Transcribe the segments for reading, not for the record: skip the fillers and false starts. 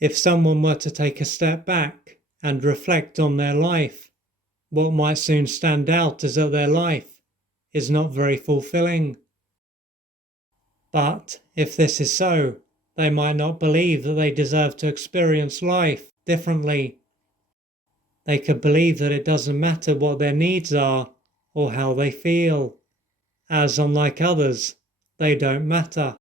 If someone were to take a step back and reflect on their life, what might soon stand out is that their life is not very fulfilling. But if this is so, they might not believe that they deserve to experience life differently. They could believe that it doesn't matter what their needs are or how they feel, as unlike others, they don't matter.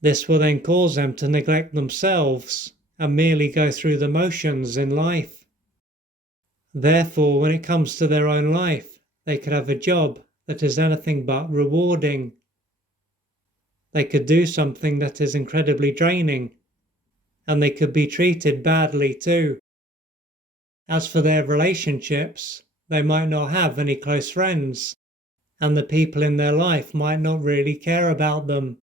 This will then cause them to neglect themselves and merely go through the motions in life. Therefore, when it comes to their own life, they could have a job that is anything but rewarding. They could do something that is incredibly draining, and they could be treated badly too. As for their relationships, they might not have any close friends, and the people in their life might not really care about them.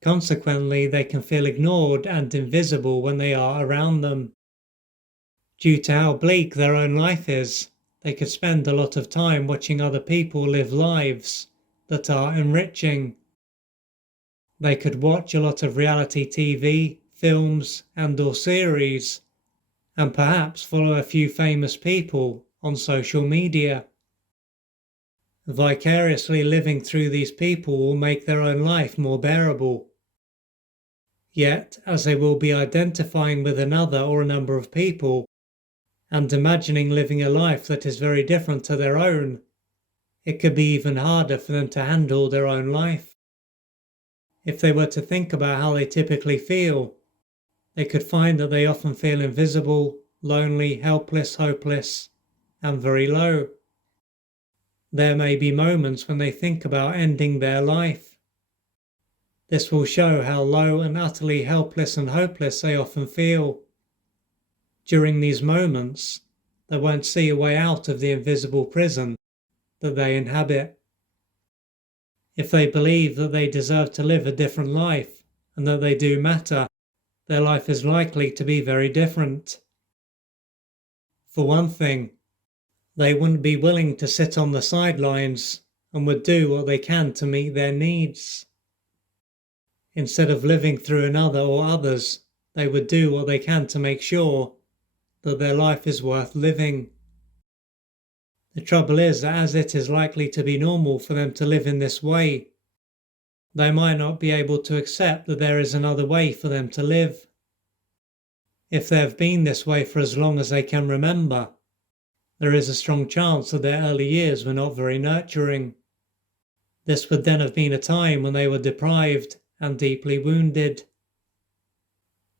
Consequently, they can feel ignored and invisible when they are around them. Due to how bleak their own life is, they could spend a lot of time watching other people live lives that are enriching. They could watch a lot of reality TV, films and/or series, and perhaps follow a few famous people on social media. Vicariously living through these people will make their own life more bearable. Yet, as they will be identifying with another or a number of people, and imagining living a life that is very different to their own, it could be even harder for them to handle their own life. If they were to think about how they typically feel, they could find that they often feel invisible, lonely, helpless, hopeless, and very low. There may be moments when they think about ending their life. This will show how low and utterly helpless and hopeless they often feel. During these moments, they won't see a way out of the invisible prison that they inhabit. If they believe that they deserve to live a different life and that they do matter, their life is likely to be very different. For one thing, they wouldn't be willing to sit on the sidelines and would do what they can to meet their needs. Instead of living through another or others, they would do what they can to make sure that their life is worth living. The trouble is that as it is likely to be normal for them to live in this way, they might not be able to accept that there is another way for them to live. If they have been this way for as long as they can remember, there is a strong chance that their early years were not very nurturing. This would then have been a time when they were deprived and deeply wounded.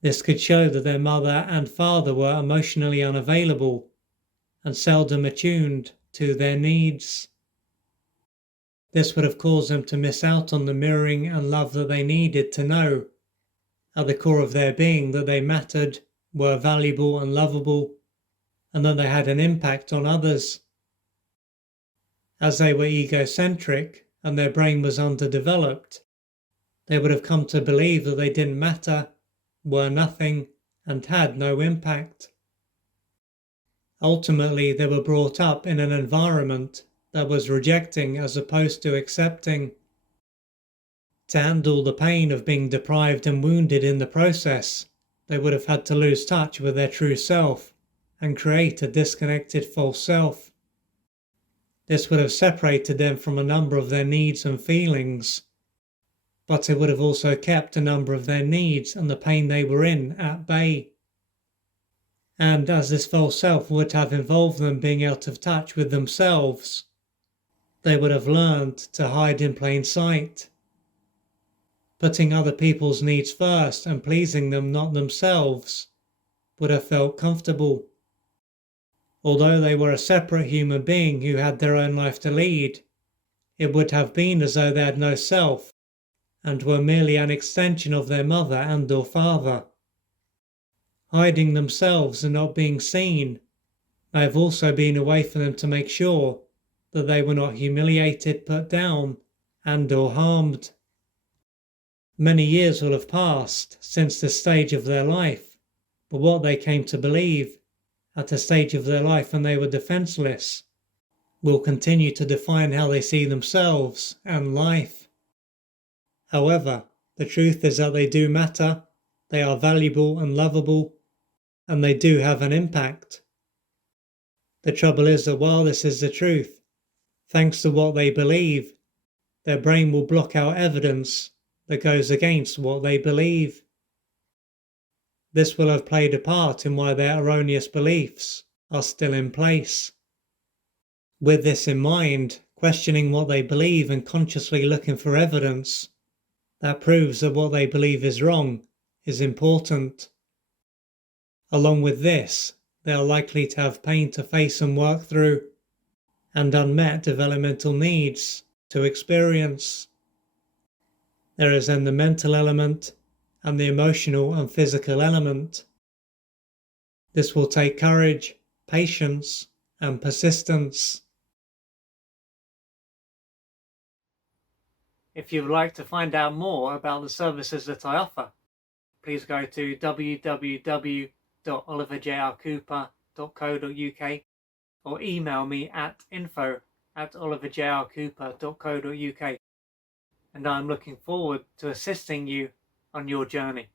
This could show that their mother and father were emotionally unavailable and seldom attuned to their needs. This would have caused them to miss out on the mirroring and love that they needed to know, at the core of their being, that they mattered, were valuable and lovable, and that they had an impact on others. As they were egocentric and their brain was underdeveloped, they would have come to believe that they didn't matter, were nothing, and had no impact. Ultimately, they were brought up in an environment that was rejecting as opposed to accepting. To handle the pain of being deprived and wounded in the process, they would have had to lose touch with their true self and create a disconnected false self. This would have separated them from a number of their needs and feelings, but it would have also kept a number of their needs and the pain they were in at bay. And as this false self would have involved them being out of touch with themselves, they would have learned to hide in plain sight. Putting other people's needs first and pleasing them, not themselves, would have felt comfortable. Although they were a separate human being who had their own life to lead, it would have been as though they had no self and were merely an extension of their mother and or father. Hiding themselves and not being seen may have also been a way for them to make sure that they were not humiliated, put down, and or harmed. Many years will have passed since this stage of their life, but what they came to believe at a stage of their life when they were defenseless will continue to define how they see themselves and life. However, the truth is that they do matter, They are valuable and lovable, and they do have an impact. The trouble is that while this is the truth, thanks to what they believe, their brain will block out evidence that goes against what they believe. This will have played a part in why their erroneous beliefs are still in place. With this in mind, questioning what they believe and consciously looking for evidence that proves that what they believe is wrong is important. Along with this, they are likely to have pain to face and work through, and unmet developmental needs to experience. There is then the mental element and the emotional and physical element. This will take courage, patience, and persistence. If you would like to find out more about the services that I offer, please go to www.oliverjrcooper.co.uk or email me at info@oliverjrcooper.co.uk, and I'm looking forward to assisting you on your journey.